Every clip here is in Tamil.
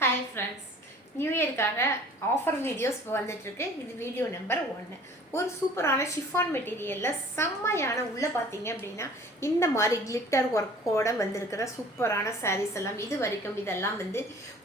Hi friends, நியூ இயர்க்காக ஆஃபர் வீடியோஸ் வந்துட்டுருக்கு. இது வீடியோ நம்பர் 1. ஒரு சூப்பரான ஷிஃபான் மெட்டீரியலில் செம்மையான உள்ளே பார்த்தீங்க அப்படின்னா இந்த மாதிரி கிளிட்டர் ஒர்க்கோடு வந்திருக்கிற சூப்பரான சாரீஸ் எல்லாம் இது வரைக்கும் இதெல்லாம் வந்து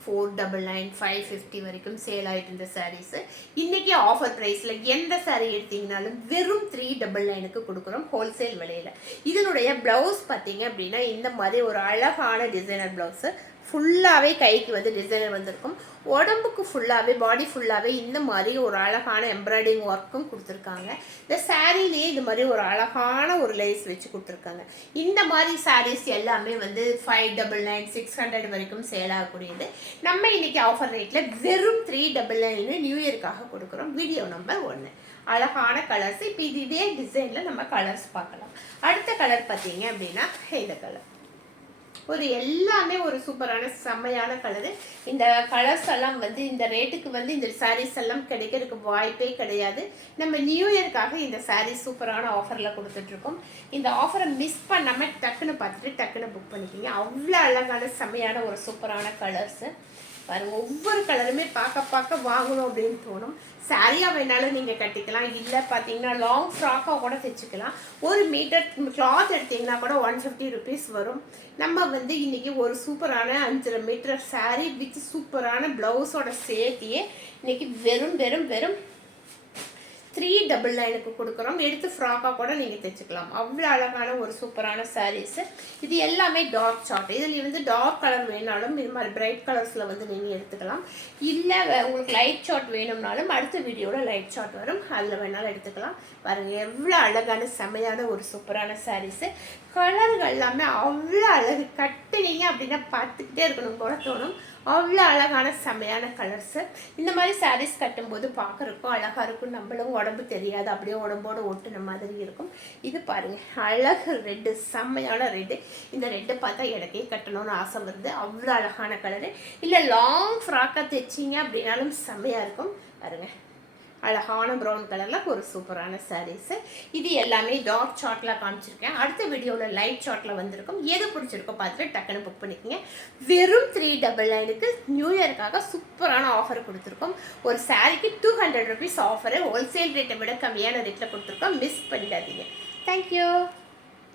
499 550 வரைக்கும் சேல் ஆகிட்டு இருந்த சாரீஸு இன்றைக்கி ஆஃபர் ப்ரைஸில் எந்த சாரீ எடுத்தீங்கனாலும் வெறும் 399க்கு கொடுக்குறோம் ஹோல்சேல் விலையில். இதனுடைய ப்ளவுஸ் பார்த்தீங்க அப்படின்னா இந்த மாதிரி ஒரு அழகான டிசைனர் ப்ளவுஸு ஃபுல்லாகவே கைக்கு வந்து டிசைனர் வந்திருக்கும். உடம்புக்கு ஃபுல்லாகவே பாடி ஃபுல்லாகவே இந்த மாதிரி ஒரு அழகான எம்ப்ராய்டிங் ஒர்க்கும் கொடுத்துருக்காங்க. இந்த சாரீலேயே இது மாதிரி ஒரு அழகான ஒரு லேஸ் வச்சு கொடுத்துருக்காங்க. இந்த மாதிரி சாரீஸ் எல்லாமே வந்து 599 600 வரைக்கும் சேல் ஆகக்கூடியது. நம்ம இன்னைக்கு ஆஃபர் ரேட்டில் வெறும் 399 நியூ இயர்க்காக கொடுக்குறோம். Video number 1. அழகான கலர்ஸ். இப்போ இதே டிசைனில் நம்ம கலர்ஸ் பார்க்கலாம். அடுத்த கலர் பார்த்தீங்க அப்படின்னா இந்த கலர் ஒரு எல்லாமே ஒரு சூப்பரான செம்மையான கலரு. இந்த கலர்ஸ் எல்லாம் வந்து இந்த ரேட்டுக்கு வந்து இந்த சாரீஸ் எல்லாம் கிடைக்கிறதுக்கு வாய்ப்பே கிடையாது. நம்ம நியூ இயர்க்காக இந்த சாரீஸ் சூப்பரான ஆஃபரில் கொடுத்துட்ருக்கோம். இந்த ஆஃபரை மிஸ் பண்ணாமல் டக்குன்னு பார்த்துட்டு டக்குன்னு புக் பண்ணிக்கிங்க. அவ்வளோ அழகான செம்மையான ஒரு சூப்பரான கலர்ஸு பாருங்கள். ஒவ்வொரு கலருமே பார்க்க வாங்கணும் அப்படின்னு தோணும். சாரியாக வேணாலும் நீங்கள் கட்டிக்கலாம், இல்லை பார்த்தீங்கன்னா லாங் ஃப்ராக்காக கூட தைச்சிக்கலாம். ஒரு மீட்டர் கிளாத் எடுத்திங்கன்னா கூட 150 ருபீஸ் வரும். நம்ம வந்து இன்றைக்கி ஒரு சூப்பரான 5.5 மீட்டர் சாரீ வித் சூப்பரான ப்ளவுஸோட சேர்த்தியே இன்றைக்கி வெறும் 399க்கு கொடுக்குறோம். எடுத்து ஃப்ராக்காக கூட நீங்கள் தைச்சிக்கலாம். அவ்வளோ அழகான ஒரு சூப்பரான சாரீஸு. இது எல்லாமே டார்க் சார்ட். இதில் வந்து டார்க் கலர் வேணாலும் இது மாதிரி பிரைட் கலர்ஸில் வந்து நீங்கள் எடுத்துக்கலாம். இல்லை உங்களுக்கு லைட் சார்ட் வேணும்னாலும் அடுத்த வீடியோவில் லைட் சார்ட் வரும், அதில் வேணாலும் எடுத்துக்கலாம். பாருங்கள் எவ்வளோ அழகான செமையான ஒரு சூப்பரான சாரீஸு. கலர்கள் எல்லாமே அவ்வளோ அழகு. கட்டுனீங்க அப்படின்னா பார்த்துக்கிட்டே இருக்கணும் போல தோணும். அவ்வளோ அழகான செமையான கலர்ஸு. இந்த மாதிரி சாரீஸ் கட்டும்போது பார்க்குறக்கும் அழகாக இருக்கும். நம்மளும் உடம்பு தெரியாது, அப்படியே உடம்போடு ஒட்டுன மாதிரி இருக்கும். இது பாருங்கள் அழகு ரெட்டு, செம்மையான ரெட்டு. இந்த ரெட்டை பார்த்தா எனக்கே கட்டணும்னு ஆசை வருது. அவ்வளோ அழகான கலரு. இல்லை லாங் ஃப்ராக்காக தைச்சிங்க அப்படின்னாலும் செம்மையாக இருக்கும். பாருங்கள் அழகான ப்ரௌன் கலரில் ஒரு சூப்பரான சாரீஸு. இது எல்லாமே டார்க் சார்ட்டில் காமிச்சிருக்கேன். அடுத்த வீடியோவில் லைட் சார்ட்டில் வந்திருக்கும். எது பிடிச்சிருக்கோ பார்த்துட்டு டக்குன்னு புக் பண்ணிக்கோங்க. வெறும் 399க்கு நியூ இயர்க்காக சூப்பரான ஆஃபர் கொடுத்துருக்கோம். ஒரு சாரீக்கு 200 ருபீஸ் ஆஃபரு ஹோல்சேல் ரேட்டை விட கம்மியான ரேட்டில் கொடுத்துருக்கோம். மிஸ் பண்ணிடாதீங்க. தேங்க்யூ.